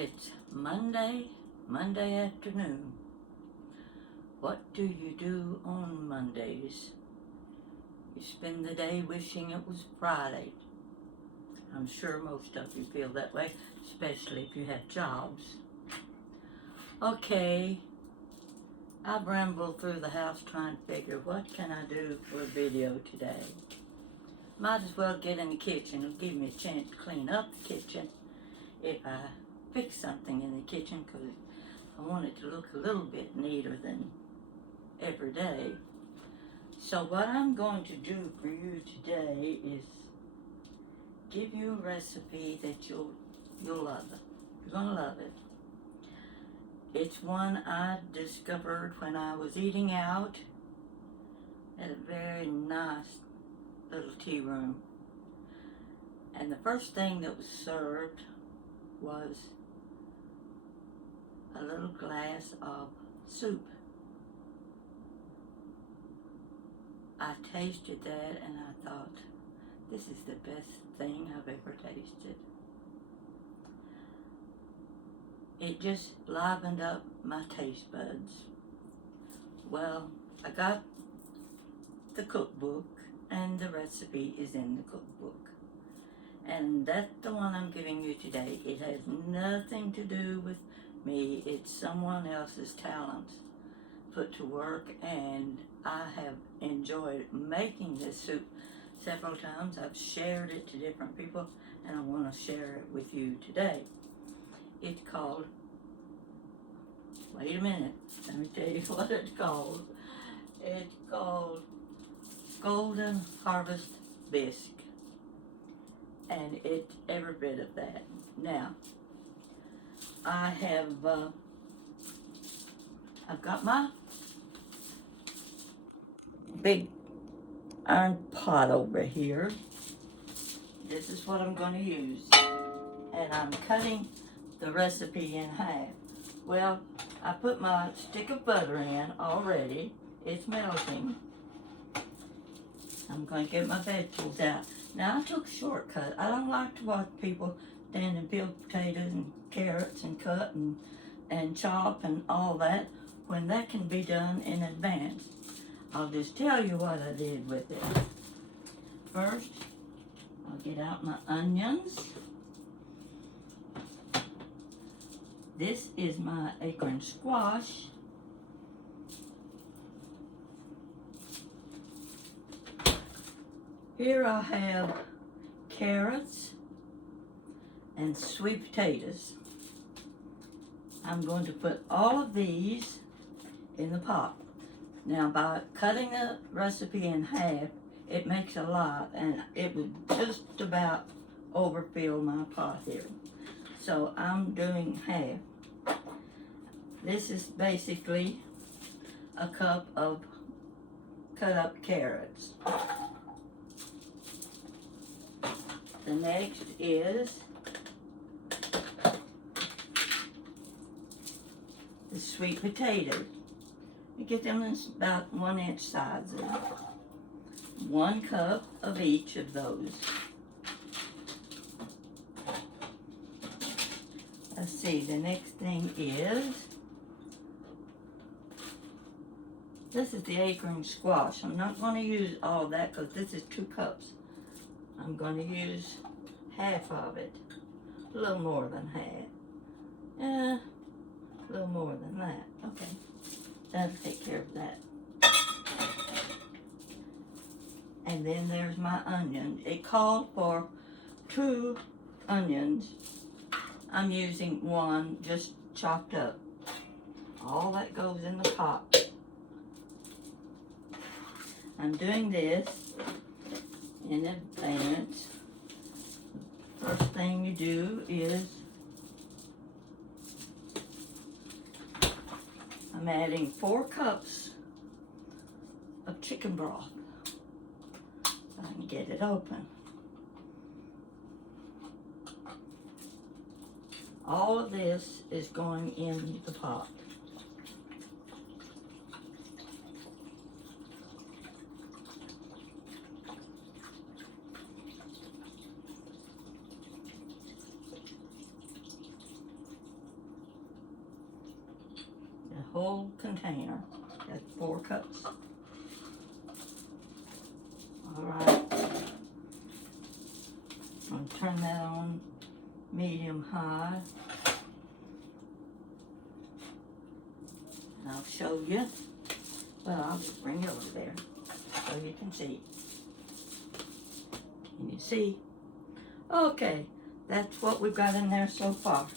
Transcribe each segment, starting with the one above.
It's Monday afternoon. What do you do on Mondays? You spend the day wishing it was Friday. I'm sure most of you feel that way, especially if you have jobs. Okay, I've rambled through the house trying to figure what can I do for a video today. Might as well get in the kitchen. It'll give me a chance to clean up the kitchen if I fix something in the kitchen, because I want it to look a little bit neater than every day. So what I'm going to do for you today is give you a recipe that you'll love it. You're gonna love it. It's one I discovered when I was eating out at a very nice little tea room. And the first thing that was served was a little glass of soup. I tasted that and I thought, this is the best thing I've ever tasted. It just livened up my taste buds. Well, I got the cookbook and the recipe is in the cookbook. And that's the one I'm giving you today. It has nothing to do with me. It's someone else's talents put to work, and I have enjoyed making this soup several times. I've shared it to different people, and I want to share it with you today. It's called, wait a minute, let me tell you what it's called. It's called Golden Harvest Bisque. And it's every bit of that. Now, I've got my big iron pot over here. This is what I'm going to use. And I'm cutting the recipe in half. Well, I put my stick of butter in already. It's melting. I'm going to get my vegetables out. Now, I took a shortcut. I don't like to watch people stand and peel potatoes and carrots and cut and chop and all that when that can be done in advance. I'll just tell you what I did with it. First, I'll get out my onions. This is my acorn squash. Here I have carrots and sweet potatoes. I'm going to put all of these in the pot. Now, by cutting the recipe in half, it makes a lot, and it would just about overfill my pot here. So I'm doing half. This is basically a cup of cut up carrots. The next is the sweet potatoes. You get them in about 1 inch sizes. 1 cup of each of those. Let's see, the next thing is, this is the acorn squash. I'm not going to use all that because this is 2 cups. I'm going to use half of it, a little more than half. A little more than that. Okay, that'll take care of that. And then there's my onion. It called for 2 onions. I'm using 1 just chopped up. All that goes in the pot. I'm doing this in advance. First thing you do is I'm adding 4 cups of chicken broth. So I can get it open. All of this is going in the pot. whole container. That's 4 cups. Alright. I'm going to turn that on medium high. And I'll show you. Well, I'll just bring it over there so you can see. Can you see? Okay, that's what we've got in there so far.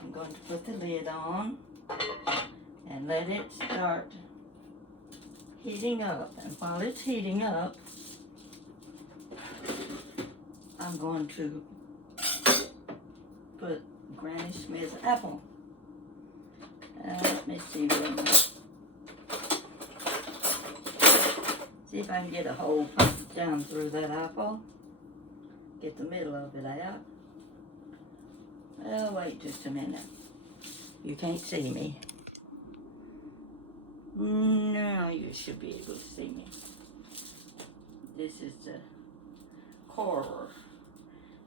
I'm going to put the lid on and let it start heating up. And while it's heating up, I'm going to put Granny Smith's apple. Let me see see if I can get a hole down through that apple. Get the middle of it out. Well, wait just a minute. You can't see me. No, you should be able to see me. This is the core.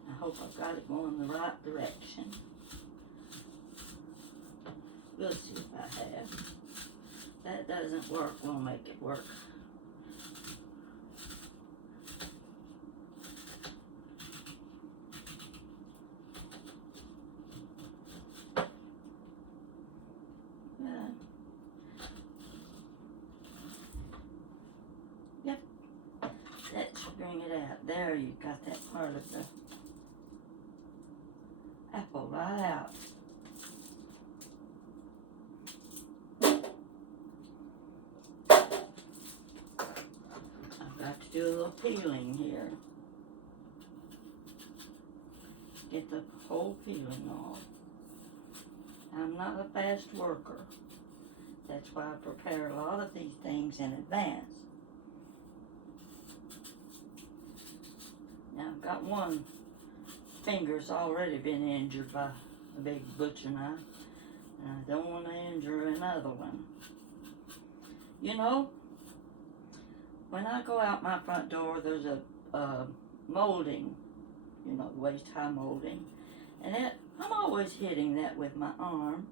I hope I've got it going the right direction. We'll see if I have. If that doesn't work, we'll make it work. Yep, that should bring it out. There, you got that part of the apple right out. I've got to do a little peeling here. Get the whole peeling off. I'm not a fast worker. That's why I prepare a lot of these things in advance. Now I've got one finger's already been injured by a big butcher knife, and I don't want to injure another one. You know, when I go out my front door, there's a molding, you know, waist-high molding, and I'm always hitting that with my arm.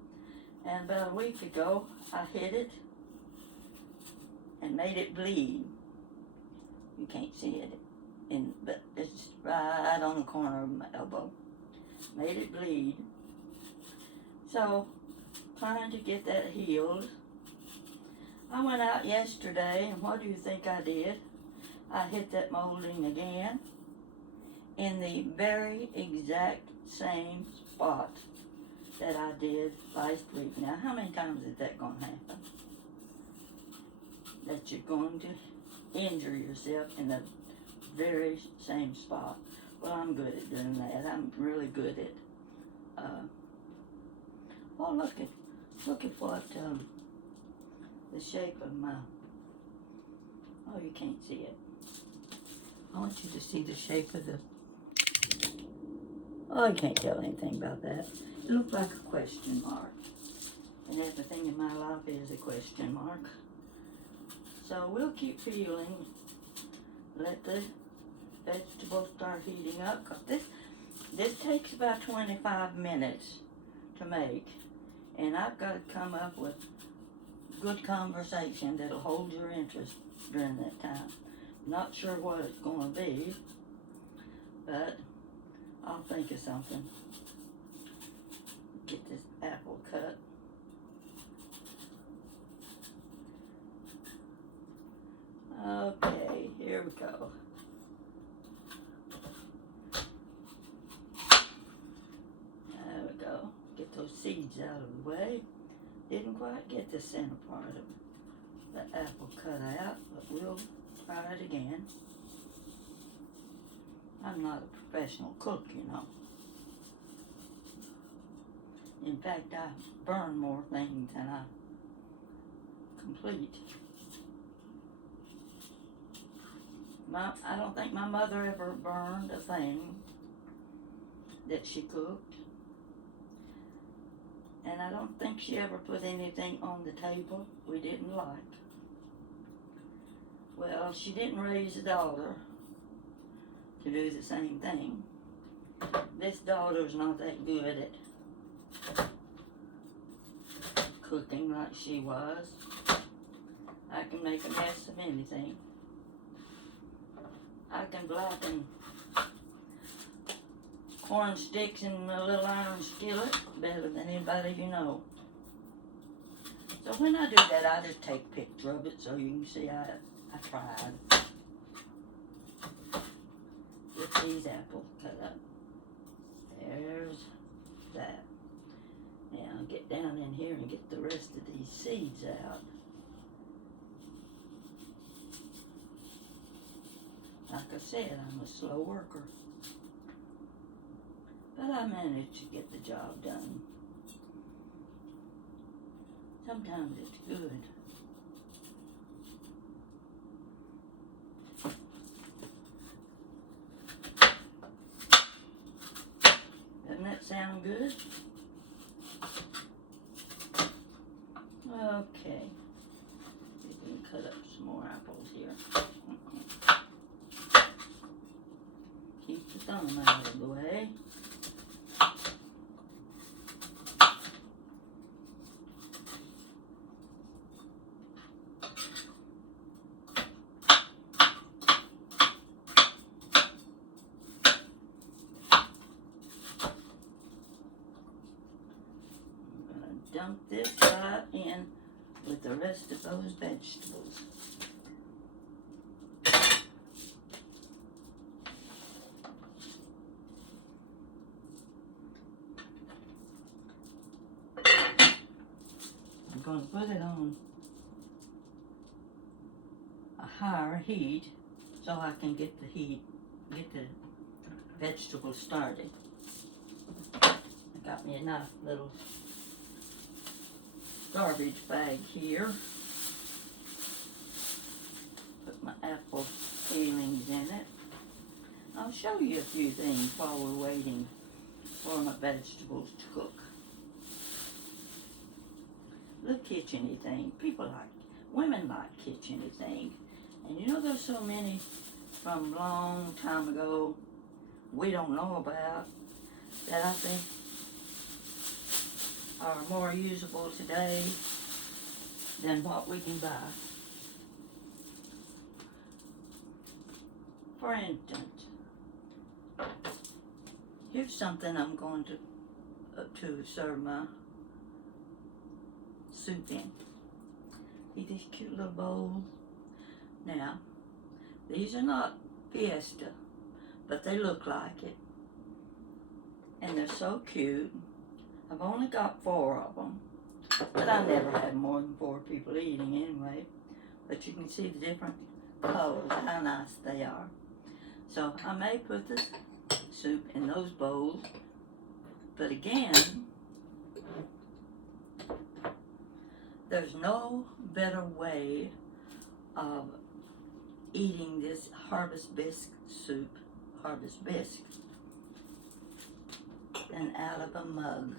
And about a week ago, I hit it and made it bleed. You can't see it, but it's right on the corner of my elbow. Made it bleed. So, trying to get that healed. I went out yesterday, and what do you think I did? I hit that molding again in the very exact same spot that I did last week. Now, how many times is that going to happen? That you're going to injure yourself in the very same spot. Well, I'm good at doing that. I'm really good at, oh, look at what, the shape of my, oh, you can't see it. I want you to see the shape of the, oh, you can't tell anything about that. It looks like a question mark. And everything in my life is a question mark. So we'll keep peeling. Let the vegetables start heating up. 'Cause this takes about 25 minutes to make. And I've got to come up with good conversation that'll hold your interest during that time. Not sure what it's going to be, but I'll think of something. Get this apple cut. Okay, here we go. There we go. Get those seeds out of the way. Didn't quite get the center part of the apple cut out, but we'll try it again. I'm not a professional cook, you know. In fact, I burn more things than I complete. I don't think my mother ever burned a thing that she cooked. And I don't think she ever put anything on the table we didn't like. Well, she didn't raise a daughter to do the same thing. This daughter's not that good at cooking like she was. I can make a mess of anything. I can blacken corn sticks in a little iron skillet better than anybody you know. So when I do that, I just take a picture of it so you can see I tried. Get these apples cut up. There's that. Now I'll get down in here and get the rest of these seeds out. Like I said, I'm a slow worker. But I managed to get the job done. Sometimes it's good. Doesn't that sound good? Okay. We can cut up some more apples here. Keep the thumb out of the way. Dump this right in with the rest of those vegetables. I'm going to put it on a higher heat so I can get the vegetables started. I got me a nice little garbage bag here. Put my apple peelings in it. I'll show you a few things while we're waiting for my vegetables to cook. Little kitchen-y thing. Women like kitchen-y thing. And you know there's so many from a long time ago we don't know about that I think are more usable today than what we can buy. For instance, here's something I'm going to serve my soup in. See these cute little bowls? Now, these are not Fiesta, but they look like it. And they're so cute. I've only got 4 of them, but I never had more than 4 people eating anyway. But you can see the different colors, how nice they are. So I may put the soup in those bowls, but again, there's no better way of eating this Harvest Bisque soup, Harvest Bisque, than out of a mug.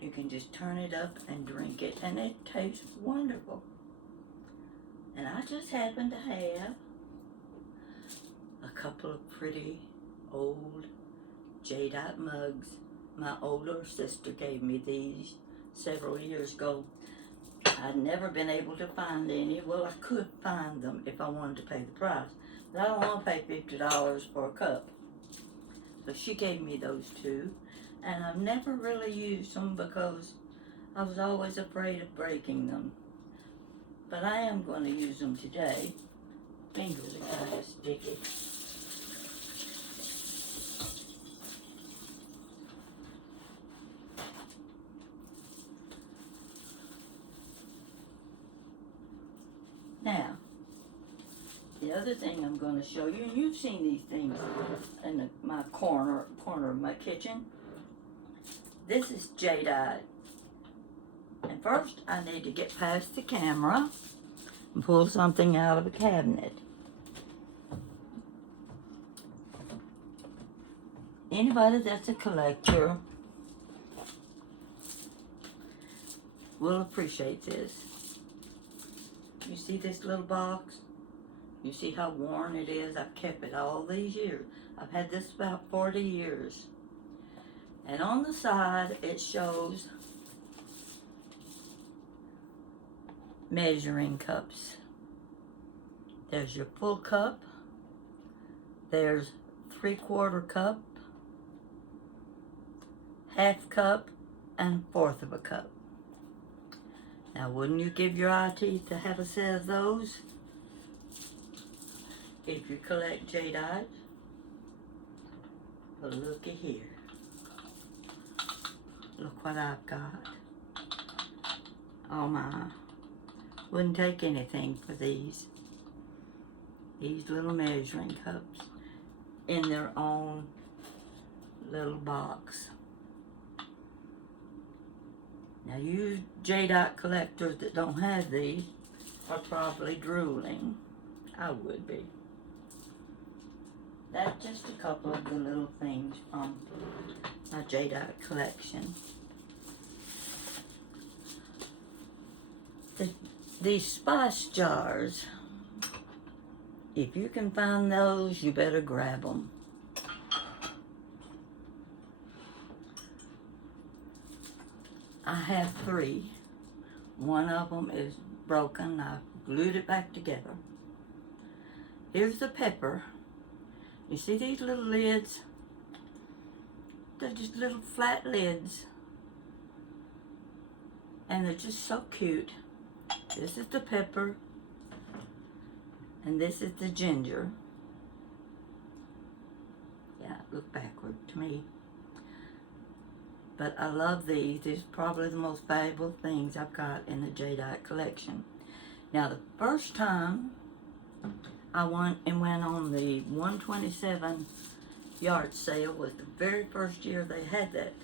You can just turn it up and drink it, and it tastes wonderful. And I just happen to have a couple of pretty old Jadeite mugs. My older sister gave me these several years ago. I'd never been able to find any. Well, I could find them if I wanted to pay the price, but I don't want to pay $50 for a cup. So she gave me those 2, and I've never really used them because I was always afraid of breaking them. But I am going to use them today. Fingers are kind of sticky. Now, the other thing I'm going to show you, and you've seen these things in my corner of my kitchen. This is Jadeite. And first I need to get past the camera and pull something out of a cabinet. Anybody that's a collector will appreciate this. You see this little box? You see how worn it is? I've kept it all these years. I've had this about 40 years. And on the side it shows measuring cups. There's your full cup, there's 3/4 cup, half cup, and 1/4 of a cup. Now, wouldn't you give your eye teeth to have a set of those if you collect Jadeite? But looky here. Look what I've got. Oh my. Wouldn't take anything for these. These little measuring cups in their own little box. Now, you Jadeite collectors that don't have these are probably drooling. I would be. That's just a couple of the little things from my Jadeite collection. These spice jars, if you can find those, you better grab them. I have 3. One of them is broken. I glued it back together. Here's the pepper. You see these little lids? They're just little flat lids. And they're just so cute. This is the pepper. And this is the ginger. Yeah, look backward to me. But I love these. These are probably the most valuable things I've got in the Jadeite collection. Now, the first time I went on the 127 yard sale was the very first year they had that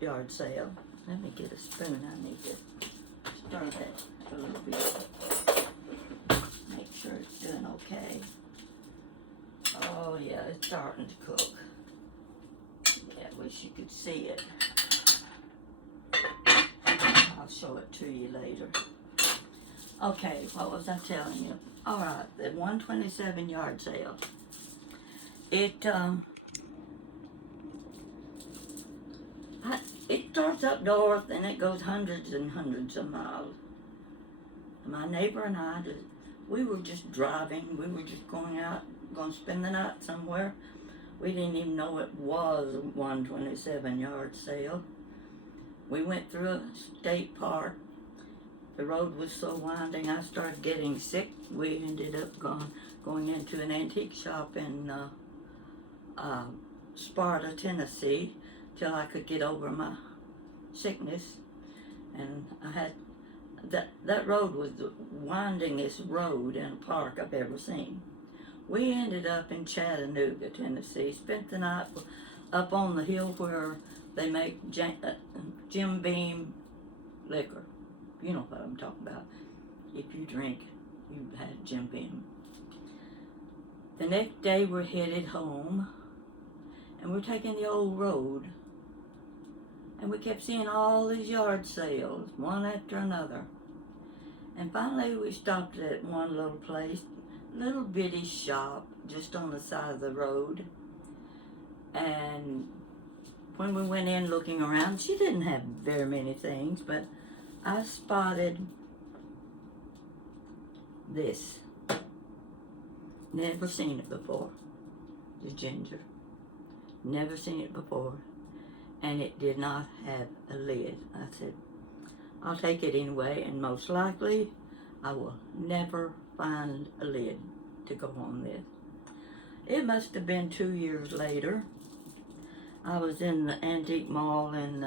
yard sale. Let me get a spoon. I need to stir that a little bit. Make sure it's doing okay. Oh yeah, it's starting to cook. Yeah, I wish you could see it. I'll show it to you later. Okay, what was I telling you? All right, the 127 yard sale. It starts up north and it goes hundreds and hundreds of miles. My neighbor and I, we were just driving. We were just going out, going to spend the night somewhere. We didn't even know it was a 127 yard sale. We went through a state park. The road was so winding, I started getting sick. We ended up going into an antique shop in Sparta, Tennessee, till I could get over my sickness. And I had that road was the windingest road in a park I've ever seen. We ended up in Chattanooga, Tennessee. Spent the night up on the hill where they make Jim Beam liquor. You know what I'm talking about. If you drink, you've had Jim Beam. The next day we're headed home, and we're taking the old road. And we kept seeing all these yard sales, one after another. And finally we stopped at one little place, little bitty shop, just on the side of the road. And when we went in looking around, she didn't have very many things, but I spotted this. Never seen it before. The ginger. Never seen it before. And it did not have a lid. I said, I'll take it anyway, and most likely I will never find a lid to go on this. It must have been 2 years later. I was in the antique mall in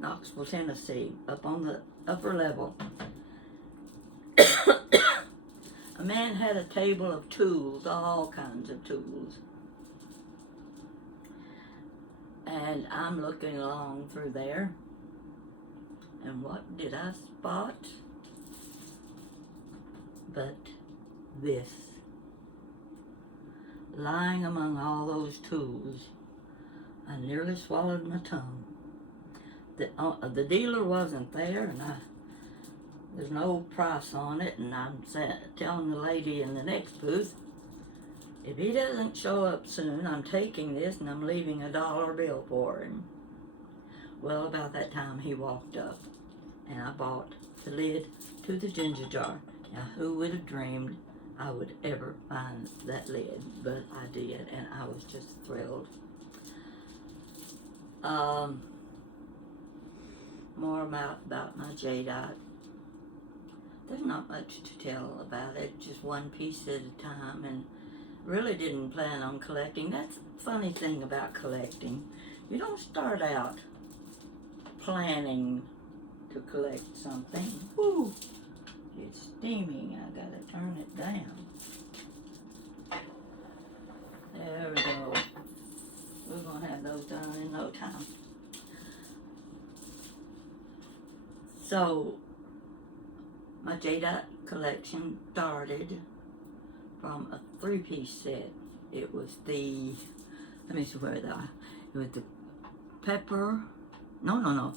Knoxville, Tennessee, up on the upper level. A man had a table of tools, all kinds of tools. And I'm looking along through there. And what did I spot? But this. Lying among all those tools. I nearly swallowed my tongue. The dealer wasn't there, and there's no price on it, and I'm telling the lady in the next booth, if he doesn't show up soon, I'm taking this and I'm leaving $1 bill for him. Well, about that time he walked up, and I bought the lid to the ginger jar. Now, who would have dreamed I would ever find that lid? But I did, and I was just thrilled. More about my Jadeite. There's not much to tell about it, just one piece at a time, and really didn't plan on collecting. That's the funny thing about collecting. You don't start out planning to collect something. Woo! It's steaming. I gotta turn it down. There we go. We're gonna have those done in no time. So, my Jadeite collection started from a 3-piece set. It was the, let me see where they are. It was the pepper, no.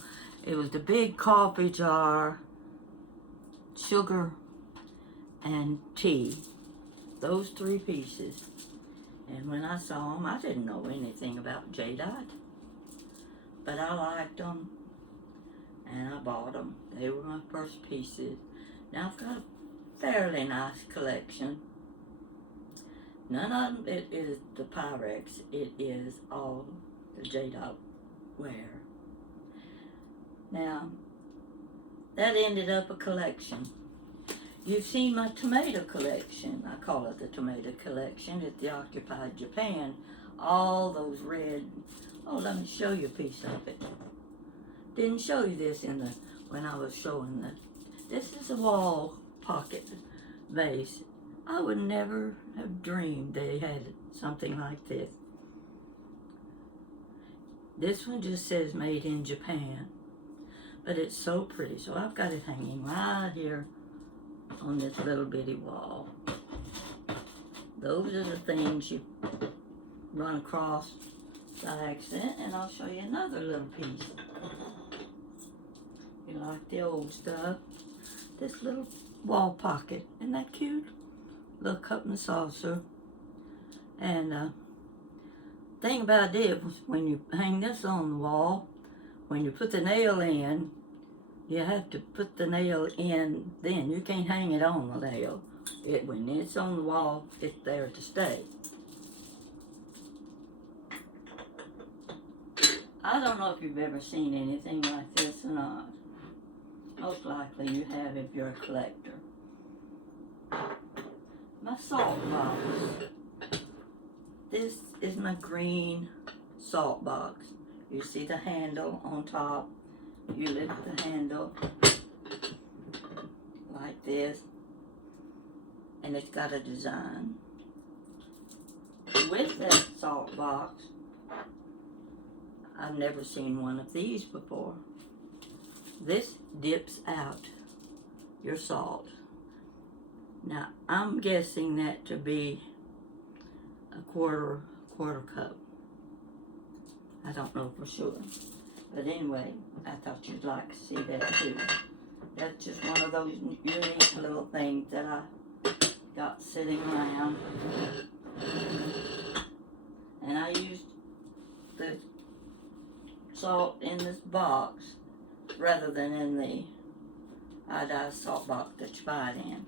It was the big coffee jar, sugar, and tea. Those 3 pieces. And when I saw them, I didn't know anything about Jadeite, but I liked them, and I bought them. They were my first pieces. Now I've got a fairly nice collection. None of it is the Pyrex. It is all the Jadeite ware. Now, that ended up a collection. You've seen my tomato collection. I call it the tomato collection at the Occupied Japan. All those red. Oh, let me show you a piece of it. Didn't show you this when I was showing that. This is a wall pocket vase. I would never have dreamed they had something like this. This one just says made in Japan, but it's so pretty. So I've got it hanging right here on this little bitty wall. Those are the things you run across by accident, and I'll show you another little piece. You like the old stuff? This little wall pocket, isn't that cute? Little cup and saucer. And thing about it was when you hang this on the wall, when you put the nail in, you have to put the nail in then. You can't hang it on the nail. When it's on the wall, it's there to stay. I don't know if you've ever seen anything like this or not. Most likely you have if you're a collector. My salt box. This is my green salt box. You see the handle on top. You lift the handle like this, and it's got a design. With that salt box, I've never seen one of these before. This dips out your salt. Now, I'm guessing that to be a quarter cup. I don't know for sure. But anyway, I thought you'd like to see that too. That's just one of those unique little things that I got sitting around. And I used the salt in this box rather than in the iodized salt box that you buy it in.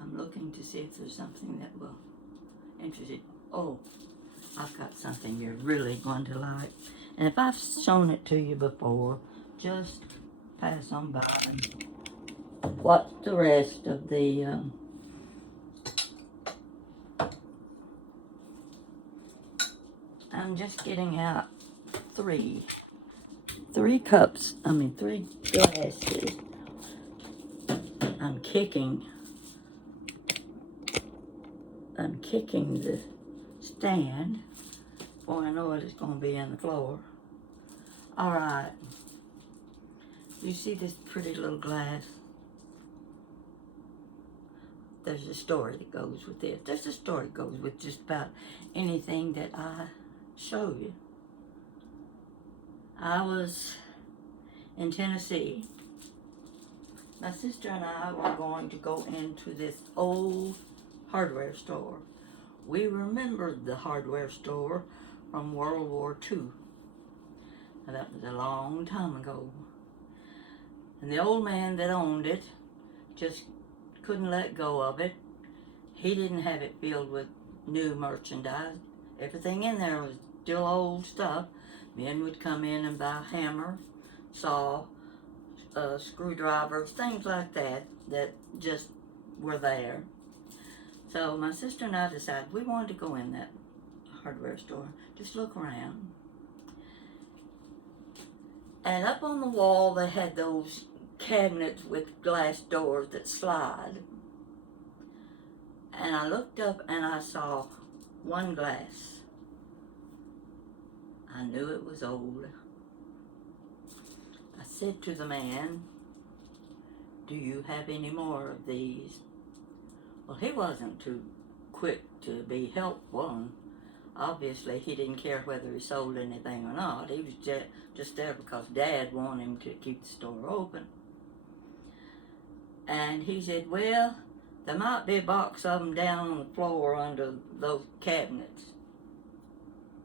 I'm looking to see if there's something that will interest you. Oh, I've got something you're really going to like. And if I've shown it to you before, just pass on by. What's the rest of the I'm just getting out three glasses. I'm kicking the stand before I know it, it's going to be on the floor. All right. You see this pretty little glass? There's a story that goes with this. There's a story that goes with just about anything that I show you. I was in Tennessee. My sister and I were going to go into this old hardware store. We remembered the hardware store from World War II. Now, that was a long time ago. And the old man that owned it just couldn't let go of it. He didn't have it filled with new merchandise. Everything in there was still old stuff. Men would come in and buy a hammer, saw, screwdrivers, things like that just were there. So my sister and I decided we wanted to go in that hardware store, just look around. And up on the wall they had those cabinets with glass doors that slide. And I looked up and I saw one glass. I knew it was old. I said to the man, "Do you have any more of these?" Well, he wasn't too quick to be helpful, and obviously he didn't care whether he sold anything or not. He was just there because Dad wanted him to keep the store open. And he said, "Well, there might be a box of them down on the floor under those cabinets."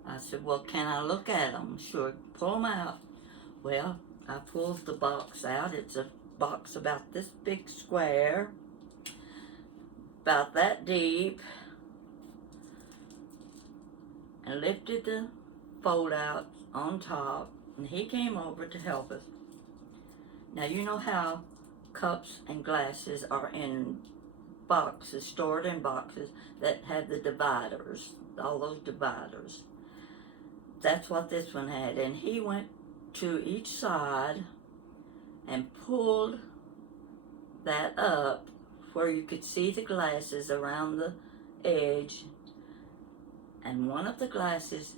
I said, "Well, can I look at them?" "Sure, pull them out." Well, I pulled the box out. It's a box about this big square, about that deep, and lifted the fold out on top, and he came over to help us. Now, you know how cups and glasses are in boxes, stored in boxes that have the dividers, all those dividers. That's what this one had. And he went to each side and pulled that up where you could see the glasses around the edge, and one of the glasses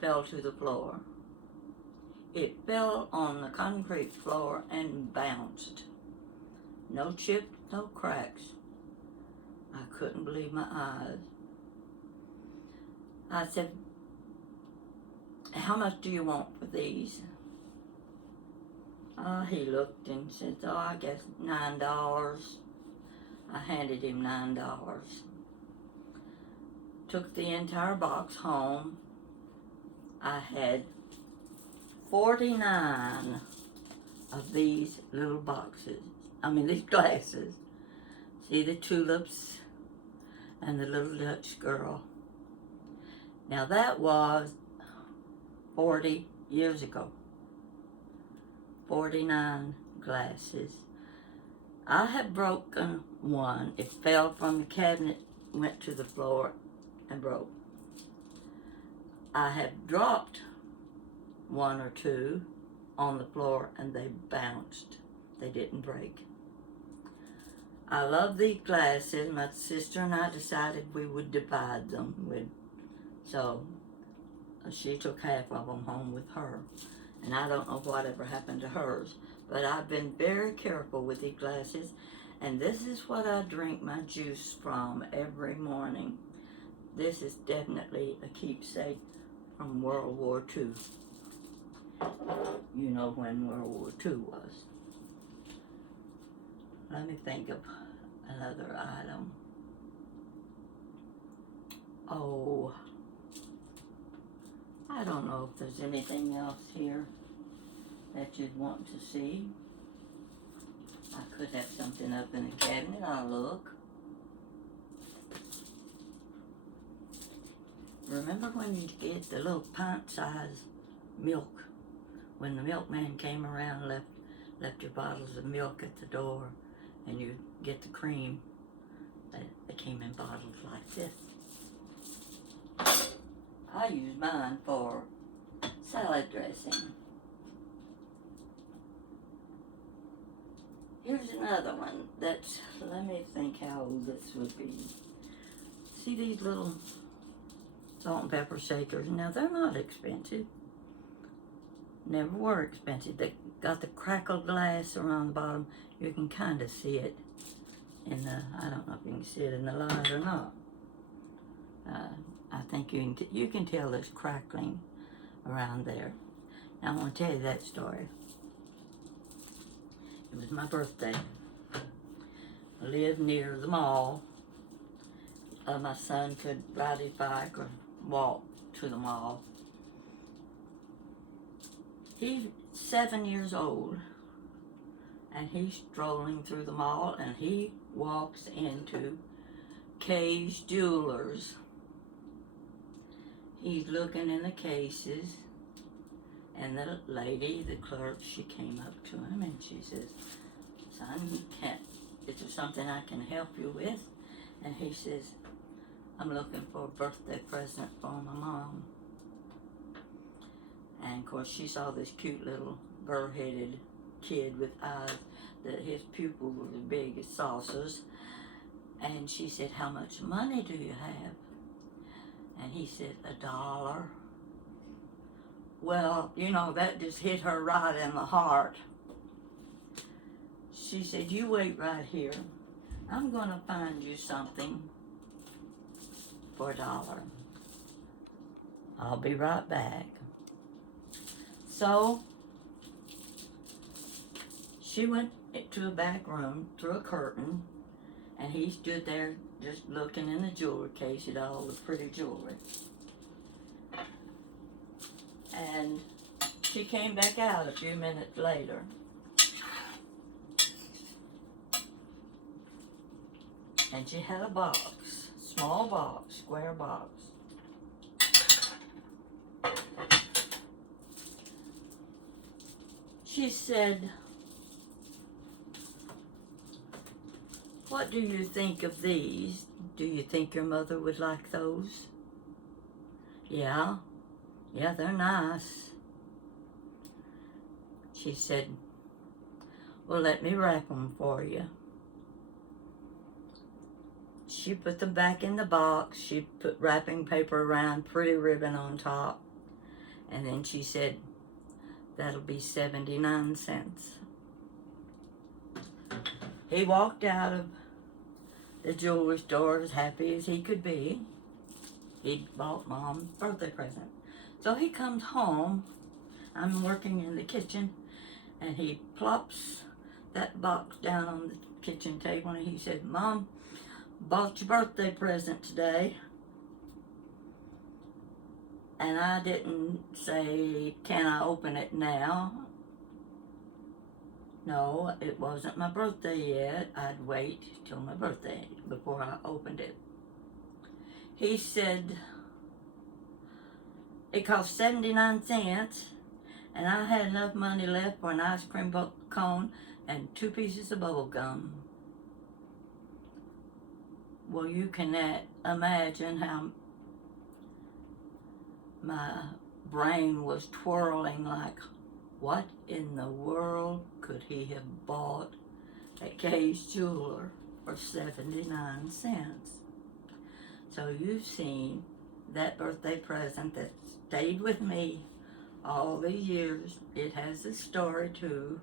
fell to the floor. It fell on the concrete floor and bounced. No chips, no cracks. I couldn't believe my eyes. I said, "How much do you want for these?" He looked and said, I guess $9. I handed him $9. Took the entire box home. I had 49 of these little boxes. These glasses. See the tulips and the little Dutch girl. Now that was 40 years ago. 49 glasses. I have broken one. It fell from the cabinet, went to the floor, and broke. I have dropped one or two on the floor, and they bounced. They didn't break. I love these glasses. My sister and I decided we would divide them. So she took half of them home with her. And I don't know whatever happened to hers. But I've been very careful with these glasses. And this is what I drink my juice from every morning. This is definitely a keepsake from World War II. You know when World War II was. Let me think of another item. Oh, I don't know if there's anything else here that you'd want to see. I could have something up in the cabinet. I'll look. Remember when you get the little pint-sized milk? When the milkman came around and left your bottles of milk at the door, and you get the cream. They came in bottles like this. I use mine for salad dressing. Here's another one that's, let me think how old this would be. See these little salt and pepper shakers? Now they're not expensive. Never were expensive. They got the crackled glass around the bottom. You can kind of see it in the, I don't know if you can see it in the light or not. I think you can tell there's crackling around there. Now I want to tell you that story. It was my birthday. I lived near the mall. My son could ride his bike or walk to the mall. He's 7 years old, and he's strolling through the mall, and he walks into Kay's Jewelers. He's looking in the cases, and the lady, the clerk, she came up to him and she says, "Son, is there something I can help you with?" And he says, "I'm looking for a birthday present for my mom." And of course she saw this cute little burr-headed kid with eyes that his pupils were as big as saucers. And she said, "How much money do you have?" And he said, $1. Well, you know, that just hit her right in the heart. She said, "You wait right here. I'm going to find you something for $1. I'll be right back." So she went to a back room through a curtain, and he stood there just looking in the jewelry case at all the pretty jewelry. And she came back out a few minutes later. And she had a box, small box, square box. She said, "What do you think of these? Do you think your mother would like those?" Yeah, they're nice." She said, "Well, let me wrap them for you." She put them back in the box. She put wrapping paper around, pretty ribbon on top. And then she said, "That'll be 79 cents. He walked out of the jewelry store as happy as he could be. He'd bought Mom's birthday present. So he comes home. I'm working in the kitchen, and he plops that box down on the kitchen table, and he said, "Mom, bought your birthday present today." And I didn't say, "Can I open it now?" No, it wasn't my birthday yet. I'd wait till my birthday before I opened it. He said, "It cost 79 cents, and I had enough money left for an ice cream cone and 2 pieces of bubble gum." Well, you can imagine how my brain twirling twirling like, what in the world could he have bought at Kay's Jeweler for 79 cents? So you've seen that birthday present that stayed with me all these years. It has a story too,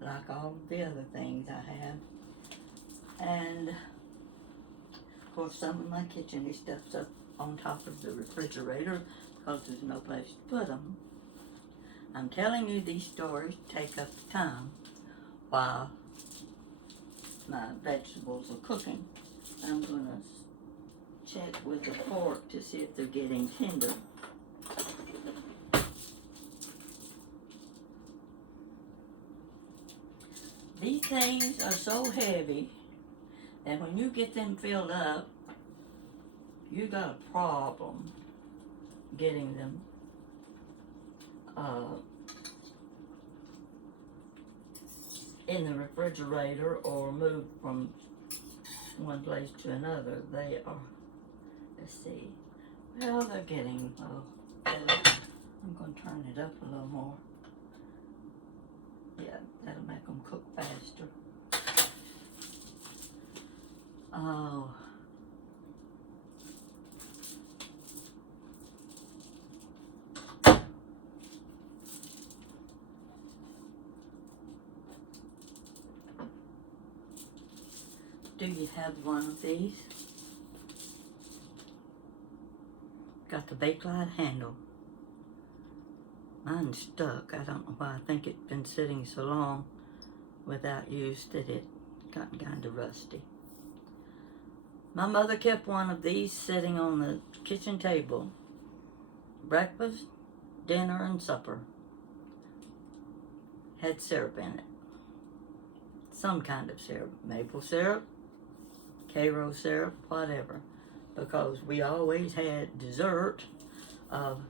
like all the other things I have. And of course, some of my kitchen stuff's up on top of the refrigerator because there's no place to put them. I'm telling you these stories take up the time while my vegetables are cooking. I'm going to check with the fork to see if they're getting tender. These things are so heavy that when you get them filled up, you got a problem getting them in the refrigerator or moved from one place to another. They are, let's see, well, they're getting better. I'm going to turn it up a little more. Yeah, that'll make them cook faster. Oh. Do you have one of these? Got the Bakelite handle. Mine's stuck. I don't know why. I think it's been sitting so long without use that it got kind of rusty. My mother kept one of these sitting on the kitchen table. Breakfast, dinner, and supper. had syrup in it. Some kind of syrup, maple syrup, Karo syrup, whatever, because we always had dessert of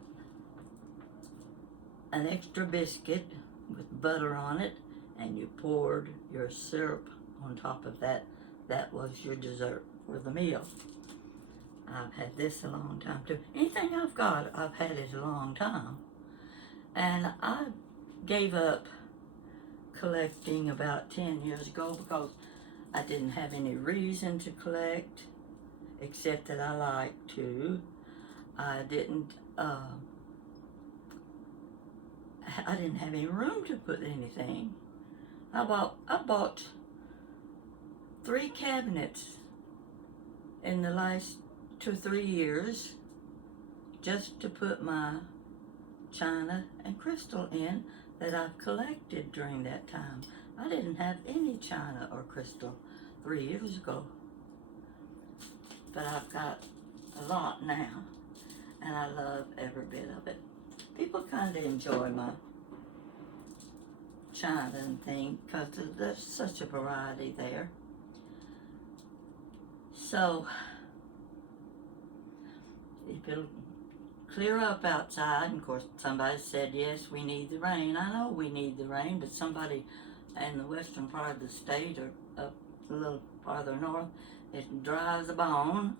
an extra biscuit with butter on it, and you poured your syrup on top of that. That was your dessert for the meal. I've had this a long time too. Anything I've got, I've had it a long time. And I gave up collecting about 10 years ago because I didn't have any reason to collect except that I like to. I didn't have any room to put anything. I bought 3 cabinets in the last 2 or 3 years just to put my china and crystal in that I've collected during that time. I didn't have any china or crystal 3 years ago, but I've got a lot now, and I love every bit of it. People kind of enjoy my china and thing because there's such a variety there. So if it'll clear up outside, and of course somebody said yes, we need the rain. I know we need the rain, but somebody in the western part of the state or up a little farther north, it's dry as a bone,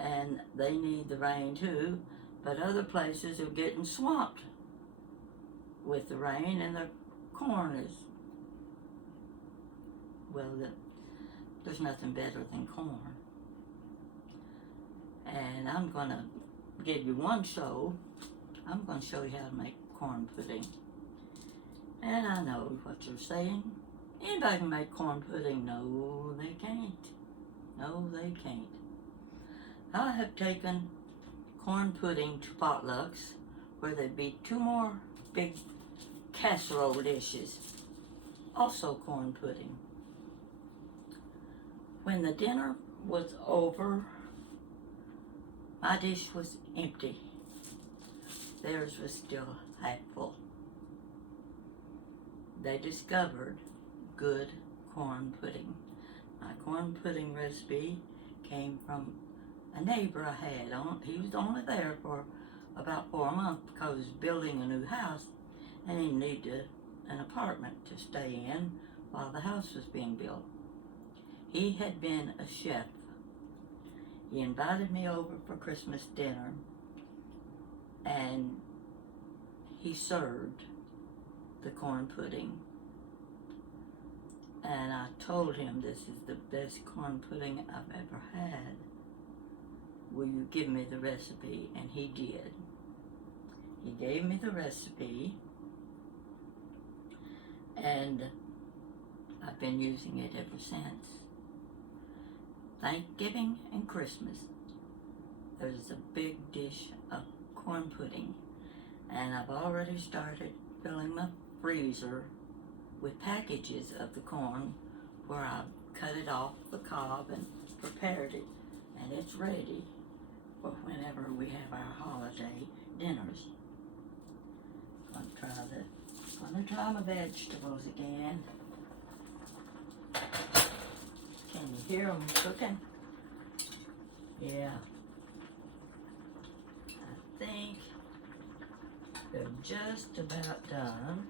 and they need the rain too. But other places are getting swamped with the rain, and their corn is, well, there's nothing better than corn. And I'm going to give you one show. I'm going to show you how to make corn pudding. And I know what you're saying. Anybody can make corn pudding. No, they can't. No, they can't. I have taken corn pudding to potlucks where there'd be 2 more big casserole dishes. Also corn pudding. When the dinner was over, my dish was empty. Theirs was still half full. They discovered good corn pudding. My corn pudding recipe came from a neighbor I had. He was only there for about 4 months because he was building a new house and he needed an apartment to stay in while the house was being built. He had been a chef. He invited me over for Christmas dinner, and he served the corn pudding. And I told him, this is the best corn pudding I've ever had. Will you give me the recipe? And he did. He gave me the recipe, and I've been using it ever since. Thanksgiving and Christmas, there's a big dish of corn pudding, and I've already started filling my freezer with packages of the corn where I've cut it off the cob and prepared it, and it's ready for whenever we have our holiday dinners. Gonna try my vegetables again. Can you hear them cooking? Yeah. I think they're just about done.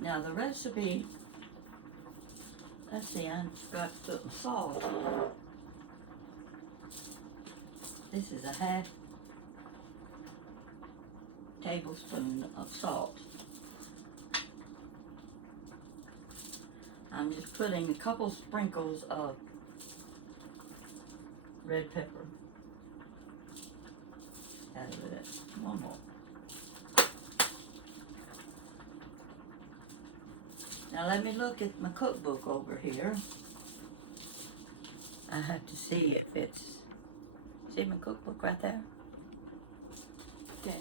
Now the recipe, let's see, I forgot to put my salt. This is a half tablespoon of salt. I'm just putting a couple sprinkles of red pepper out of it. One more. Now let me look at my cookbook over here. I have to see if it's, see my cookbook right there? Okay.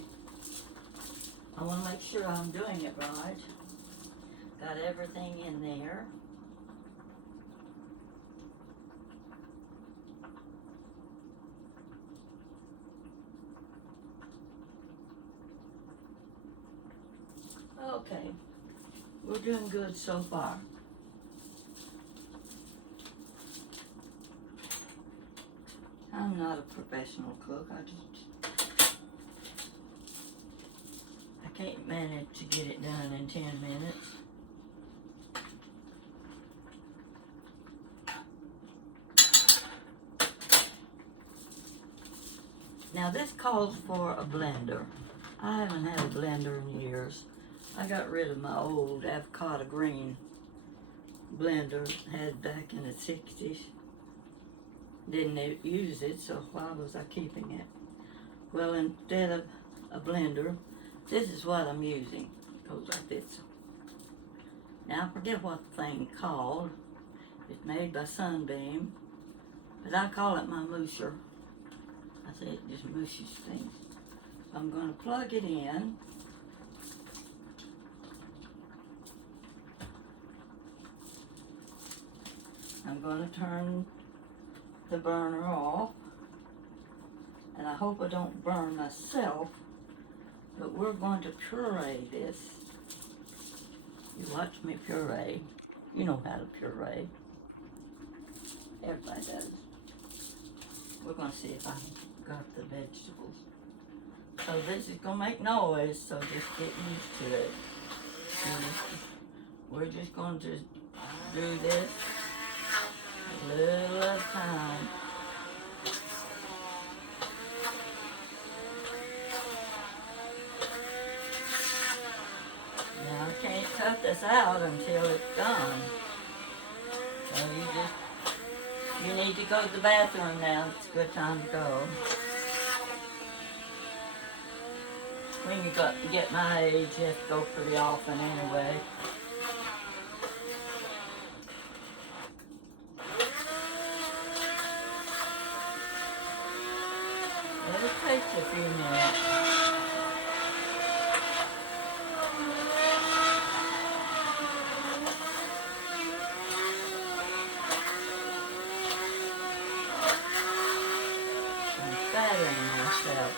I want to make sure I'm doing it right. Got everything in there. Okay, we're doing good so far. I'm not a professional cook. I can't manage to get it done in 10 minutes. Now this calls for a blender. I haven't had a blender in years. I got rid of my old avocado green blender I had back in the 60s. Didn't use it, so why was I keeping it? Well, instead of a blender, this is what I'm using. It goes like this. Now I forget what the thing called. It's made by Sunbeam, but I call it my moosher. I say it just mooshes things. So I'm going to plug it in. I'm going to turn the burner off, and I hope I don't burn myself, but we're going to puree this. You watch me puree. You know how to puree. Everybody does. We're going to see if I got the vegetables. So this is going to make noise, so just get used to it. We're just going to do this a little at a time. Now I can't cut this out until it's done. So you need to go to the bathroom now. It's a good time to go. When you get my age, you have to go pretty often anyway. It takes a few minutes. I'm fattering myself.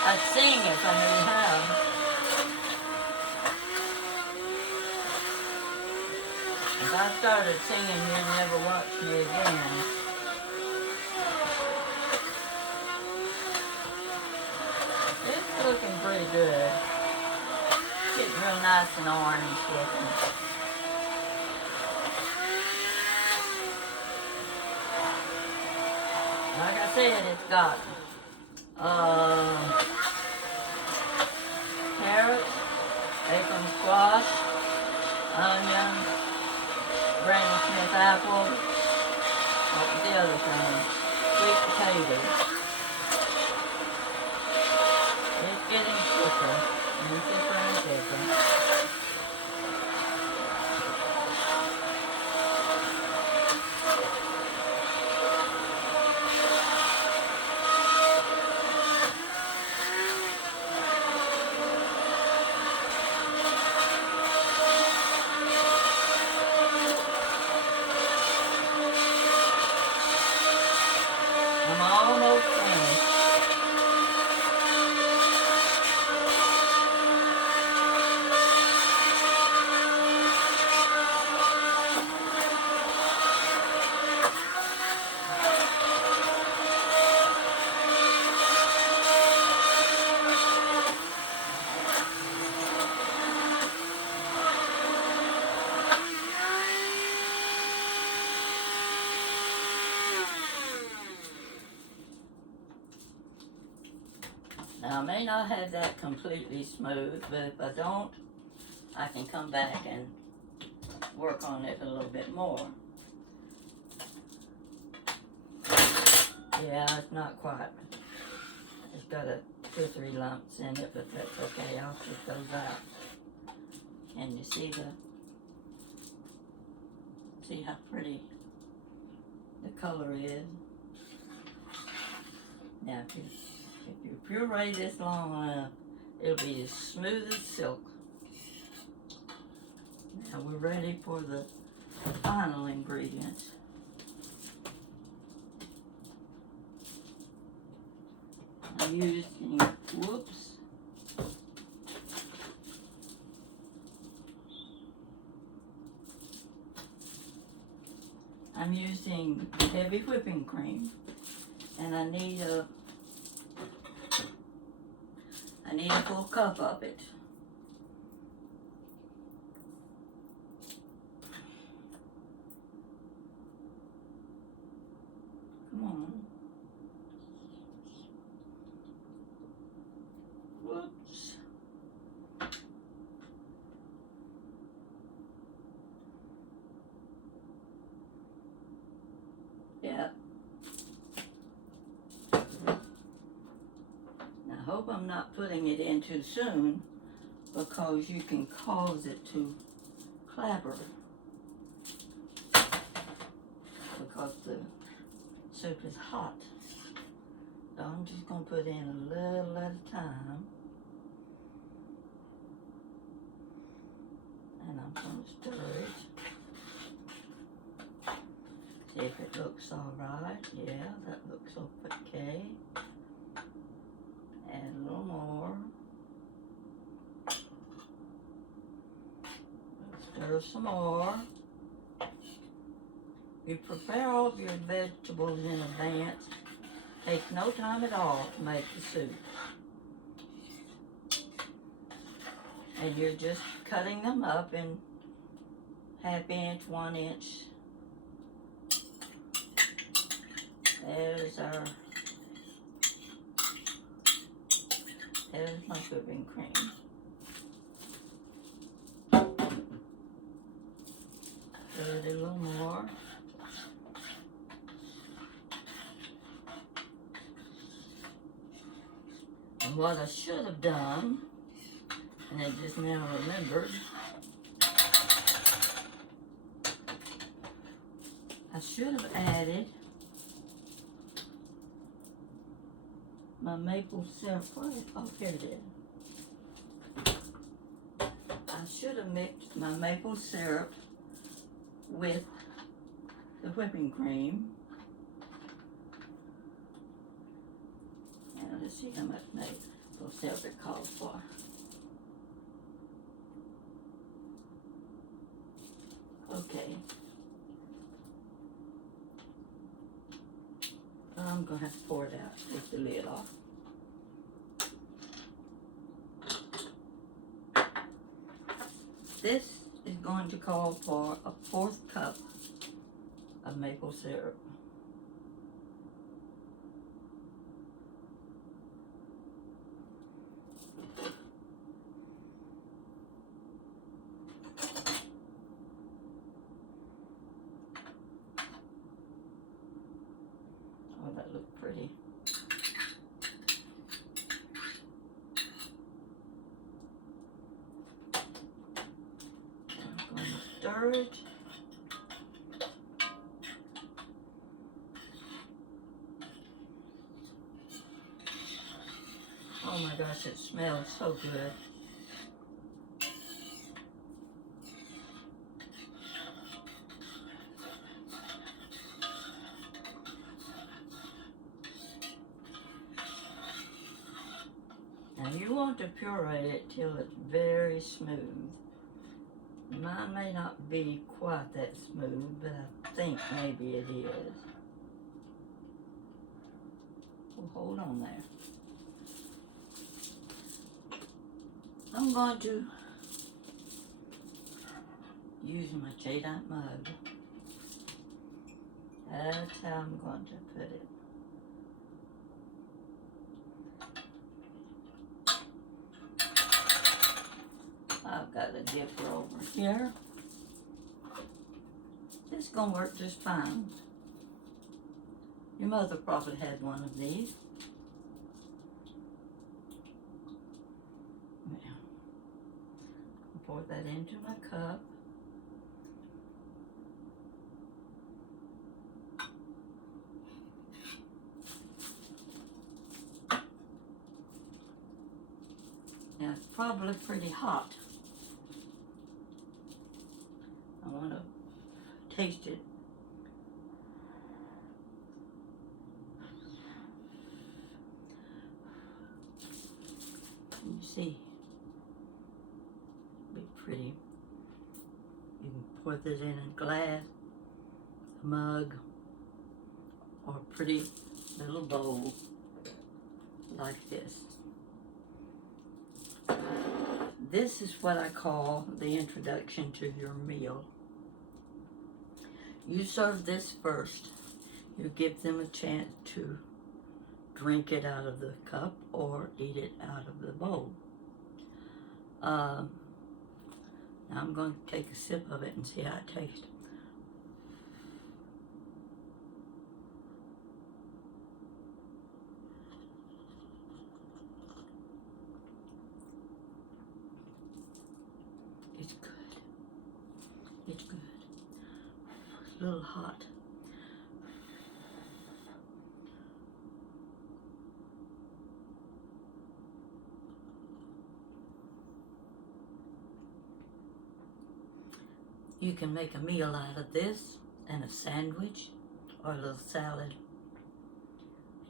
I'd sing if I knew how. If I started singing, you'd never watch me again. It's looking pretty good. Getting real nice and orange looking. Like I said, it's got carrots, bacon squash, onion, Granny Smith apple, what was the other thing? Sweet potatoes. It's getting thicker and thicker and thicker. I'm almost finished. Now I may not have that completely smooth, but if I don't, I can come back and work on it a little bit more. Yeah, it's not quite. It's got 2 or 3 lumps in it, but that's okay. I'll keep those out. Can you see how pretty the color is? Now, if you If you puree this long enough, it'll be as smooth as silk. Now we're ready for the final ingredients. I'm using, whoops, I'm using heavy whipping cream, and I need a full cup of it. Come on. Whoops. Yeah. Now, I hope I'm not putting it in too soon, because you can cause it to clabber, because the soup is hot. So I'm just going to put in a little at a time. And I'm going to stir it. See if it looks all right. Yeah, that looks okay. Add a little more. Stir some more. You prepare all of your vegetables in advance. Takes no time at all to make the soup. And you're just cutting them up in 1/2 inch, 1 inch. There's my whipping cream. Put a little more. And what I should have done, and I just now remembered, I should have added my maple syrup. Oh, here it is. I should have mixed my maple syrup with the whipping cream. Now let's see how much maple syrup it calls for. Okay. I'm going to have to pour it out with the lid off. This is going to call for a 1/4 cup of maple syrup. Oh, that looked pretty. I'm going to stir it. Oh my gosh, it smells so good. Now you want to puree it till it's very smooth. Mine may not be quite that smooth, but I think maybe it is. Well, hold on there. I'm going to use my Jadeite mug. That's how I'm going to put it. I've got a dipper over here. This is going to work just fine. Your mother probably had one of these. Now, pour that into my cup. Now it's probably pretty hot. I want to taste it. You see, be pretty. You can pour this in a glass, a mug, or a pretty little bowl like this. This is what I call the introduction to your meal. You serve this first. You give them a chance to drink it out of the cup or eat it out of the bowl. Now I'm going to take a sip of it and see how it tastes. It's good. It's good. It's a little hot. You can make a meal out of this and a sandwich or a little salad.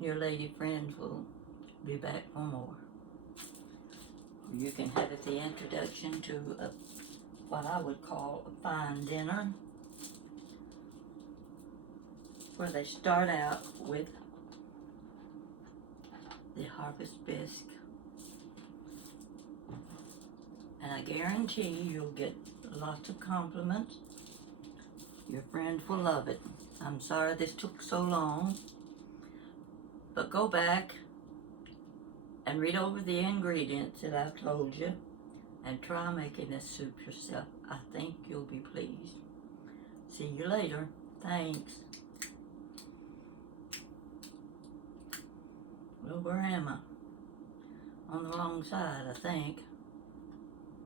Your lady friends will be back for more. You can have it the introduction to what I would call a fine dinner, where they start out with the Harvest Bisque. And I guarantee you'll get lots of compliments. Your friends will love it. I'm sorry this took so long, but go back and read over the ingredients that I've told you and try making this soup yourself. I think you'll be pleased. See you later. Thanks. Well, where am I? On the wrong side, I think.